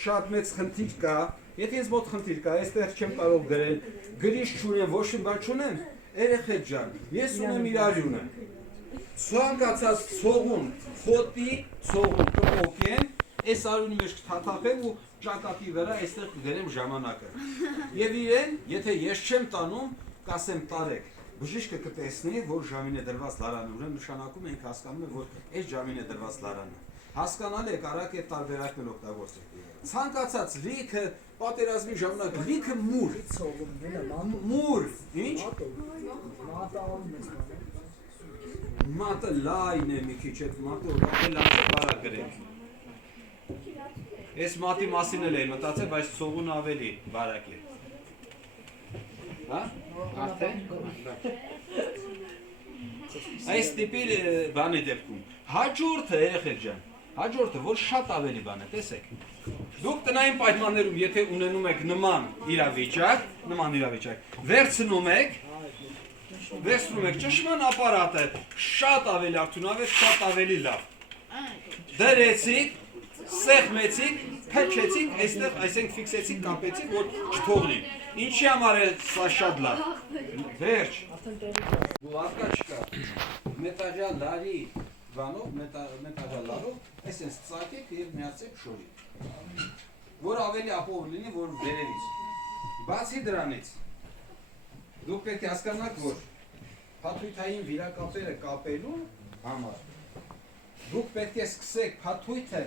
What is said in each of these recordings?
շատ մեծ խնդիր կա, եթե ես մոտ խնդիր կա, այստեղ չեմ կարող գրել, գրիշ չունեմ, ոչ մի բան չունեմ, երեխեք ջան, ես ունեմ իր արյունը։ Ցանկացած ցողուն, խոտի, ցողուն կփոքեմ, այս արյունի մեջ կթաթախեմ ու ճակատի վրա այստեղ կգրեմ ժամանակը։ Եվ իրեն, եթե ես չեմ տանում, կասեմ տարեք, բժիշկը կտեսնի, որ ժամին է դրված լարանը, ուրեմն նշանակում ենք հասկանում ենք, որ այս ժամին է դրված լարանը։ Հասկանալ եք, արագ այդ տարբերակն օգտագործեք։ Ցանկացած լիքը պատերազմի ժամանակ լիքը մուր։ Մուր, ինչ? Մատը լայն է մի քիչ, այդ մատը օգտագործել լավ բարակ գրեք։ Այս մատի մասին էլ եմ մտածել, բայց ցողուն ավելի բարակ է։ Հա? Արդեն։ Այս տիպի բան է դեպքում։ Հաջորդը երեխեք ջան, հաջորդը որ շատ ավելի բան է, տեսեք։ Դուք տնային պայմաններում, եթե ունենում եք նման իրավիճակ, վերցնում եք ճշմարտ ապարատը, շատ ավելի արդյունավետ, շատ ավելի լավ։ Դրեցիք, սեղմեցիք, փչեցիք, այստեղ այսենք ֆիքսեցիք, կապեցիք, որ չթողնի։ Ինչի համար է սա շատ լավ։ Վերջ։ Գուլակա չկա։ Մետաղյալ լարի բանով, մետաղյալ լարով, այսենց ծակեք և միացեք շորիկ։ Որ ավելի ապով լինի, որ վերևից։ Բացի դրանից, դուք պետք է հասկանաք, որ փաթույթային վիրակապերը կապելու համար դուք պետք է սկսեք փաթույթը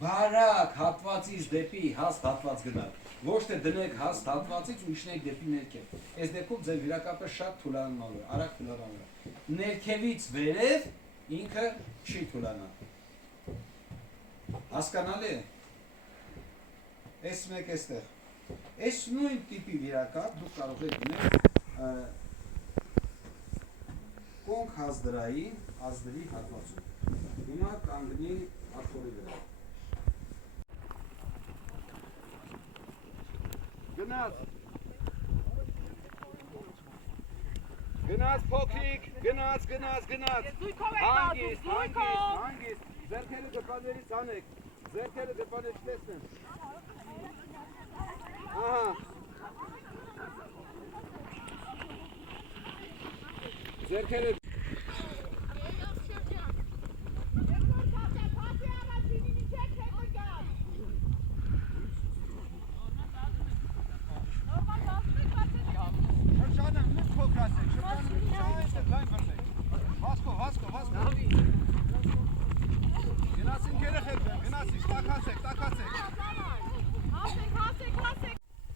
բարակ հատվածից դեպի հաստ հատված գնալ։ Ոչ թե դնեք հաստ հատվածից ու իջնեք դեպի ներքև։ Այս դեպքում ձեր վիրակապը շատ թուլանալու է, արագ թուլանալու է։ Ներքևից վերև ինքը չի թուլանա։ Հասկանալի է։ Այս մեկ էստեղ։ Այս նույն տիպի վիրակապ դուք կարող եք դնել կոնք ազդրի հատվածում։ Հիմա կանգնի աթոռի վրա։ Գնաց։ Գնաց փոքրիկ, գնաց։ Հանգիստ, ձեռքերը դպաներից անեք, ձեռքերը դպաներից տեսնեմ։ Ահա։ Ձեռքերը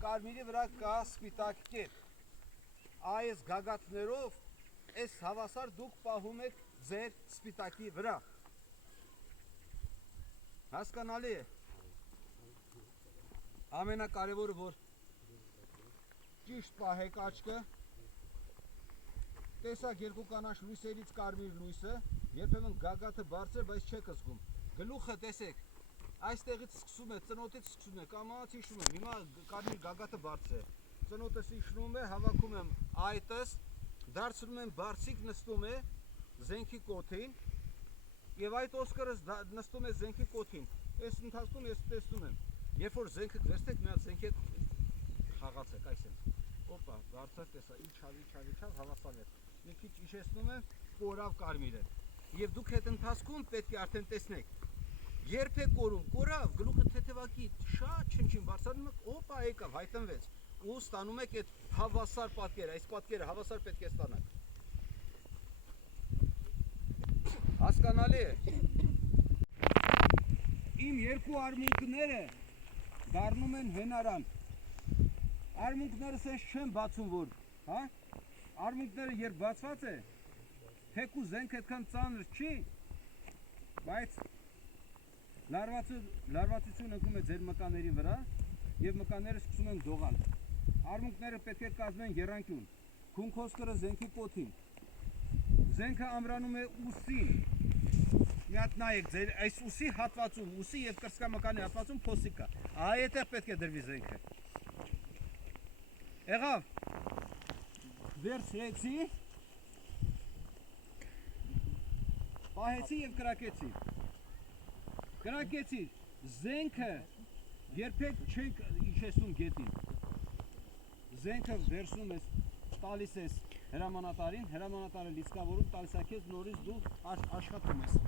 կարմիրի վրա կա սպիտակ կետ։ Այս գագաթներով այս հավասար դուք պահում եք ձեր սպիտակի վրա։ Հասկանալի է։ Ամենակարևորը, որ ճիշտ պահեք աչքը։ Տեսակ երկու կանաչ լույսերից կարմիր լույսը, երբեմն գագաթը բարձր, բայց չեք զգում։ Գլուխը տեսեք, այստեղից սկսում է, ծնոտից սկսում է, կամաց իջնում եմ, հիմա կարմիր գագաթը բարձր է։ Ծնոտս իջնում է, հավաքում եմ այտս, դարձնում եմ բարձիկ, նստում է զենքի կոթին, և այդ օսկրս նստում է զենքի կոթին։ Այս ընթացքում ես տեսնում եմ, երբ որ զենքը վերցնեք, մի հատ զենքի հետ խաղացեք, այսենց։ Օպա, բարձր տեսա, իջավ, հավասարվեց։ Մի քիչ իջեցնում եմ, կորավ կարմիրը։ Եվ դուք հետ ընթացքում պետք է արդեն տեսնեք։ Երբ է կորում, կորավ, գլուխը թեթևակի շատ չնչին բարձրանում եք, օպա եկավ, հայտնվեց։ Ու ստանում եք այդ հավասար պատկերը, այս պատկերը հավասար պետք է ստանաք։ Հասկանալի է։ Իմ երկու արմունկները դառնում են հենարան։ Արմունկներս ես չեմ բացում, որ, հա? Արմունկները երբ բացված է, թեկուզ զենք այդքան ծանր չի, բայց լարվածություն ընկնում է ձեր մկաների վրա և մկաները սկսում են դողալ։ Արմունկները պետք է կազմեն եռանկյուն, քունքոսկրը զենքի կոթին, զենքը ամրանում է ուսին, մի հատ նայեք ձեր այս ուսի հատվածում, ուսի և կրծքամկանի հատվածում փոսիկ կա, այդտեղ պետք է դրվի զենքը։ Եղավ, վերցրեցի, պահեցի և կրակեցի, զենքը Երբեք չենք իջեցնում գետին։ Զենքը վերցնում ես, տալիս ես հրամանատարին, հրամանատարը լիցքավորում, տալիս է քեզ, նորից դու աշխատում ես։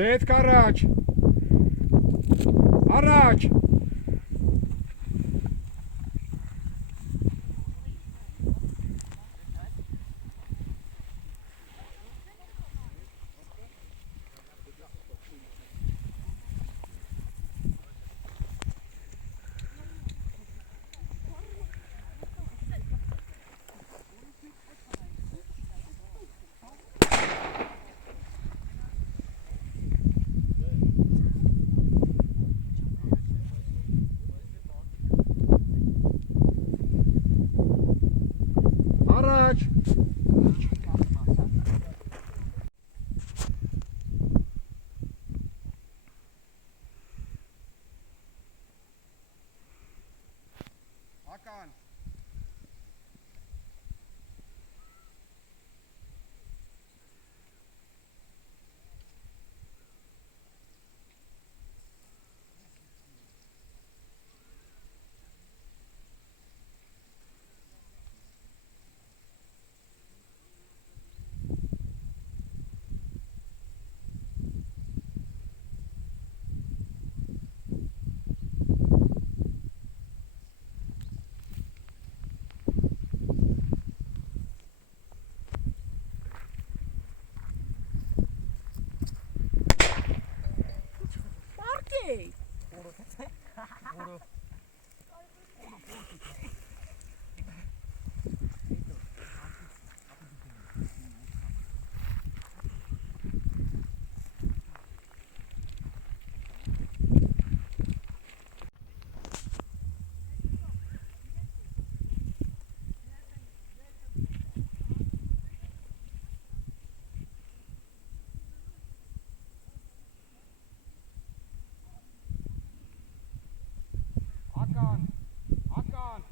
Դետք առաջ, առաջ, առաջ, Ական։ Party! ական, ական,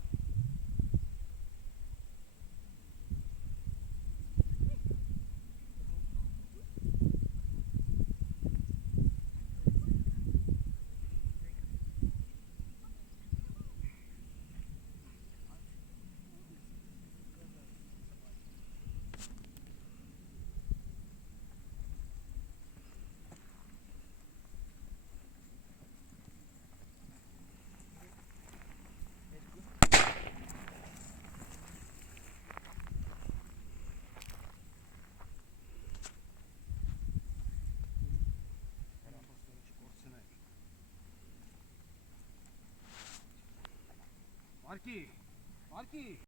Արկի, արկի։